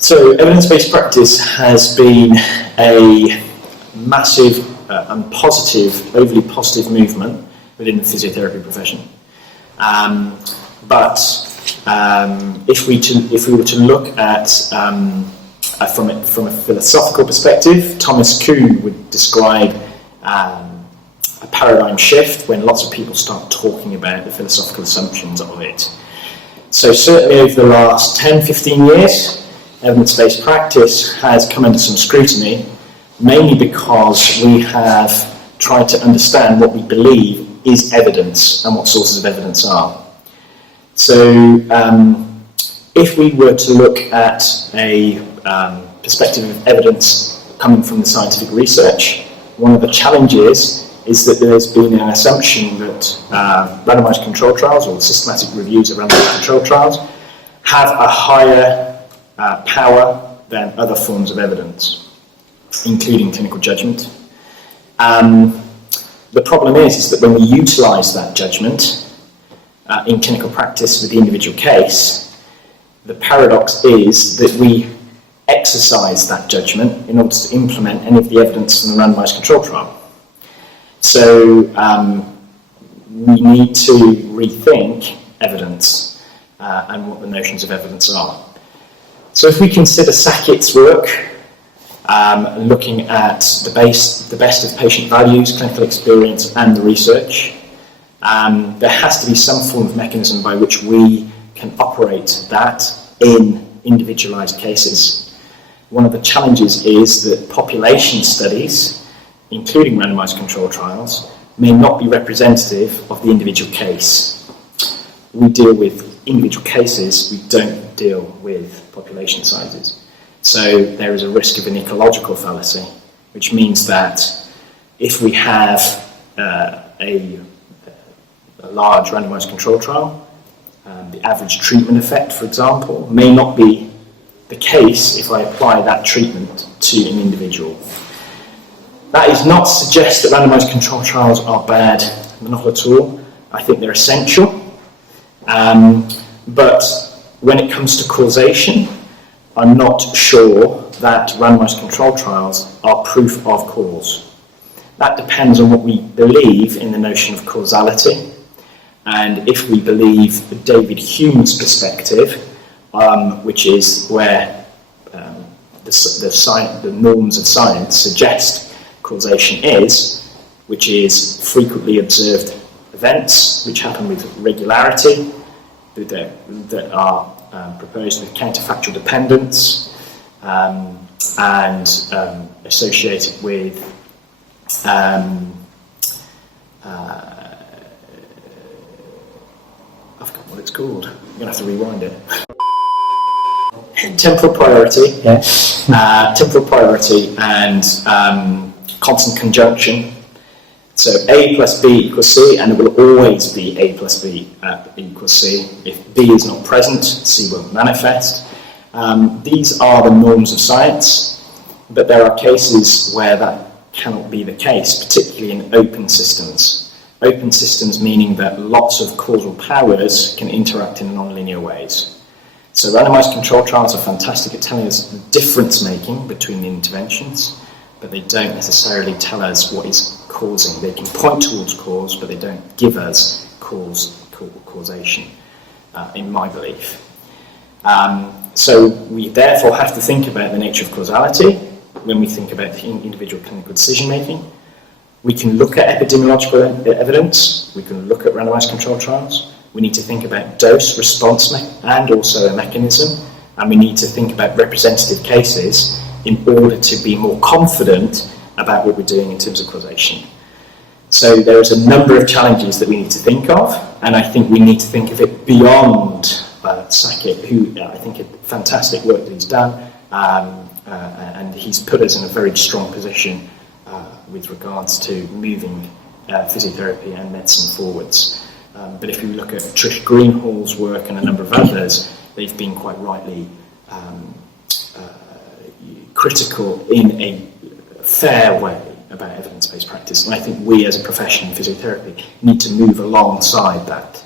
So evidence-based practice has been a massive and positive, overly positive movement within the physiotherapy profession. But if we were to look at from a philosophical perspective, Thomas Kuhn would describe a paradigm shift when lots of people start talking about the philosophical assumptions of it. So certainly over the last 10-15 years, evidence-based practice has come under some scrutiny, mainly because we have tried to understand what we believe is evidence and what sources of evidence are. So if we were to look at a perspective of evidence coming from the scientific research, one of the challenges is that there's been an assumption that randomized control trials or systematic reviews of randomized control trials have a higher power than other forms of evidence, including clinical judgment. The problem is that when we utilise that judgment in clinical practice with the individual case, the paradox is that we exercise that judgment in order to implement any of the evidence from the randomised control trial. So we need to rethink evidence and what the notions of evidence are. So if we consider Sackett's work, looking at the best of patient values, clinical experience and the research, there has to be some form of mechanism by which we can operate that in individualised cases. One of the challenges is that population studies, including randomised control trials, may not be representative of the individual case. We deal with individual cases, we don't deal with population sizes. So there is a risk of an ecological fallacy, which means that if we have a large randomised control trial, the average treatment effect, for example, may not be the case if I apply that treatment to an individual. That is not to suggest that randomised control trials are bad, not at all. I think they're essential. But when it comes to causation, I'm not sure that randomised control trials are proof of cause. That depends on what we believe in the notion of causality. And if we believe David Hume's perspective, which is where the norms of science suggest causation is, which is frequently observed events which happen with regularity, that are proposed with counterfactual dependence and associated with I forgot what it's called. I'm going to have to rewind it. Temporal priority, temporal priority and constant conjunction. So A plus B equals C, and it will always be A plus B equals C. If B is not present, C won't manifest. These are the norms of science, but there are cases where that cannot be the case, particularly in open systems. Open systems meaning that lots of causal powers can interact in non-linear ways. So randomised control trials are fantastic at telling us the difference making between the interventions, but they don't necessarily tell us what is causing. They can point towards cause, but they don't give us causation, in my belief. So we therefore have to think about the nature of causality when we think about the individual clinical decision making. We can look at epidemiological evidence, we can look at randomised control trials, we need to think about dose, response, and also a mechanism, and we need to think about representative cases in order to be more confident about what we're doing in terms of causation. So there is a number of challenges that we need to think of, and I think we need to think of it beyond Sackett, who I think had fantastic work that he's done, and he's put us in a very strong position with regards to moving physiotherapy and medicine forwards. But if you look at Trish Greenhall's work and a number of others, they've been quite rightly critical in a fair way about evidence-based practice. And I think we as a profession in physiotherapy need to move alongside that.